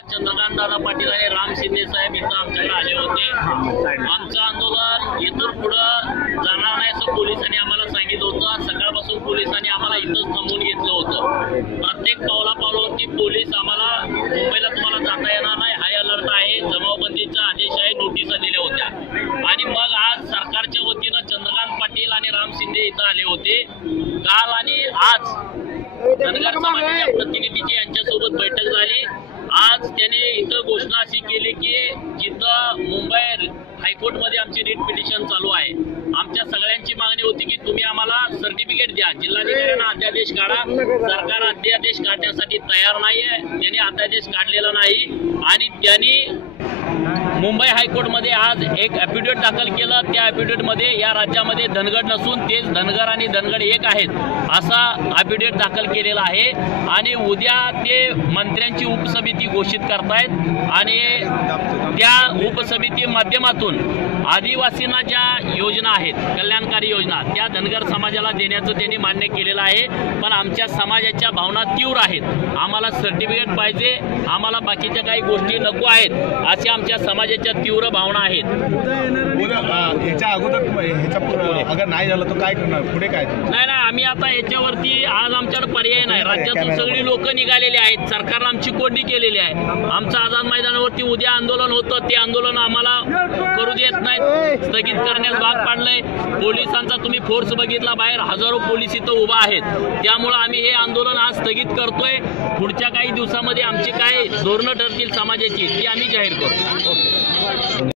चंद्रकांत दादा पाटील आणि राम शिंदे साहेब इथं आमच्याकडे आले होते। आमचं आंदोलन इथून पुढे जाणार नाही असं पोलिसांनी आम्हाला सांगितलं होतं। सकाळपासून पोलिसांनी आम्हाला इथंच थांबवून घेतलं होतं। प्रत्येक पावलापावलावरती पोलीस आम्हाला मुंबईला तुम्हाला जाता येणार नाही, हाय अलर्ट आहे, जमावबंदीचा आदेश आहे, नोटिसा दिल्या होत्या। आणि मग आज सरकारच्या वतीनं चंद्रकांत पाटील आणि राम शिंदे इथं आले होते। काल आणि आज धनगर समाजाच्या प्रतिनिधीची यांच्यासोबत बैठक झाली। आज त्यांनी इथं घोषणा अशी केली की जिथं मुंबई हायकोर्टमध्ये आमची रिट पिटिशन चालू आहे, आमच्या सगळ्यांची मागणी होती की तुम्ही आम्हाला सर्टिफिकेट द्या, जिल्हाधिकाऱ्यांना अध्यादेश काढा। सरकार अध्यादेश काढण्यासाठी तयार नाहीये, त्यांनी अध्यादेश काढलेला नाही आणि त्यांनी मुंबई हायकोर्टमध्ये आज एक ॲफिडेविट दाखल केलं। त्या ॲफिडेविटमध्ये या राज्यामध्ये धनगर नसून तेच धनगर आणि धनगर एक आहेत असा ॲफिडेविट दाखल केलेला आहे। आणि उद्या ते मंत्र्यांची उपसमिती घोषित करतायत आणि त्या उपसमिती माध्यमातून आदिवासींना ज्या योजना आहेत, कल्याणकारी योजना, त्या धनगर समाजाला देण्याचं त्यांनी मान्य केलेलं आहे। पण आमच्या समाजाच्या भावना तीव्र आहेत, आम्हाला सर्टिफिकेट पाहिजे, आम्हाला बाकीच्या काही गोष्टी नको आहेत, अशी आमच्या समाजाच्या तीव्र भावना आहेत। याच्या अगोदर अगर नाही झालं तर काय करणार, पुढे काय? नाही, आम्ही आता याच्यावरती आज आमच्याकडे पर्याय नाही। राज्यातून सगळी लोक निघालेली आहेत, सरकारनं आमची कोंडी केलेली आहे। आमचं आझाद मैदानावरती उद्या आंदोलन होतं, ते आंदोलन आम्हाला करू देत नाहीत, स्थगित करण्यास भाग पाडलंय। पोलिसांचा तुम्ही फोर्स बघितला, बाहेर हजारो पोलीस इथं उभा आहेत। त्यामुळे आम्ही हे आंदोलन आज स्थगित करतोय। पुढच्या काही दिवसामध्ये आमची काय धोरणं ठरतील समाजाची ती आम्ही जाहीर करू।